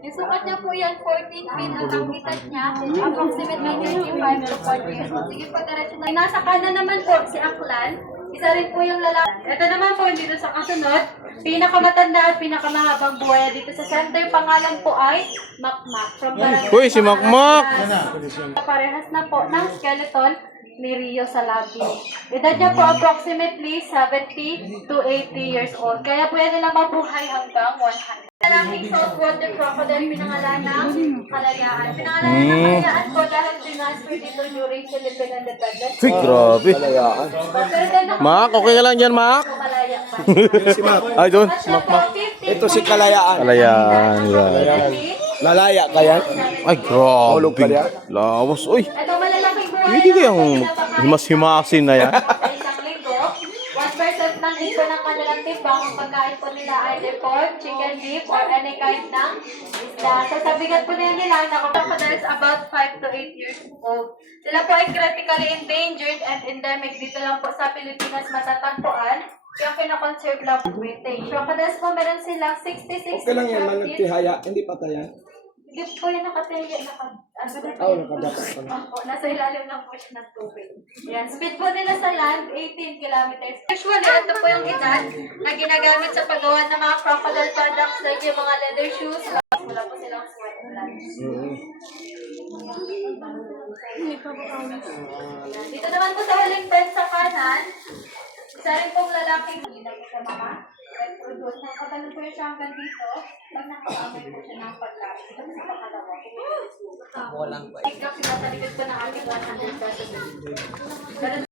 Yung sukat niya po yan, 14 feet at ang edad niya, approximately 35 to 40 years old. Sige po, diretso na. Nasa kanan naman po si Aklan. Isa rin po yung lalaki. Ito naman po, dito sa kasunod, pinakamatanda at pinakamahabang buhay dito sa center. Pangalan po ay Makmak. From Barangay. Uy, si Makmak! Parehas na po ng skeleton ni Rio Salabi. Edad niya po approximately 70 to 80 years old. Kaya pwede na mabuhay hanggang 100. Lalaking saltwater crocodile pinangalan ng Kalayaan. Pinangalan ng Kalayaan po dahil transfer dito during Philippine Independence. Uy, grabe. Mak, okay ka lang dyan, Mak? Kalaya pa. Si Mac. Ay, doon. Ito si Kalayaan. Kalayaan, grabe. Lalaya kaya? Ay, Hulog grabe. ka yan? Lawas. Uy, Ito malalaking buhay. hindi kayang himas-himasin na yan. Sa isang linggo, 1% ng info ng kanilang timbang ang pagkain po nila ay pork, chicken, beef, or any kind ng isda. So sa bigat po nila, crocodiles about 5 to 8 years old. Sila po ay critically endangered and endemic. Dito lang po sa Pilipinas matatagpuan. Kaya kinakonserve lang po breeding. Crocodiles po meron silang 66 Okay lang yan, feet. malagtihaya. Hindi pa tayo. Hindi po yan nakataya. Nakadapat pa lang. Opo, nasa ilalim lang po siya ng tubig. Yan. Speed po nila sa land, 18 kilometers. Actually, ito po yung edad na ginagamit sa paggawa ng mga crocodile products like yung mga leather shoes. Wala po silang sweat glands. Dito naman po sa huling pen sa kanan, isa rin pong lalaking ginagawa sa mga produce. Nakapagano po yung siya hanggang dito, pag nakakamay po siya ng paglaki. Ito sa pangalawa. Walang po. Ikaw, sinatalikod po ng ating 100 pesos.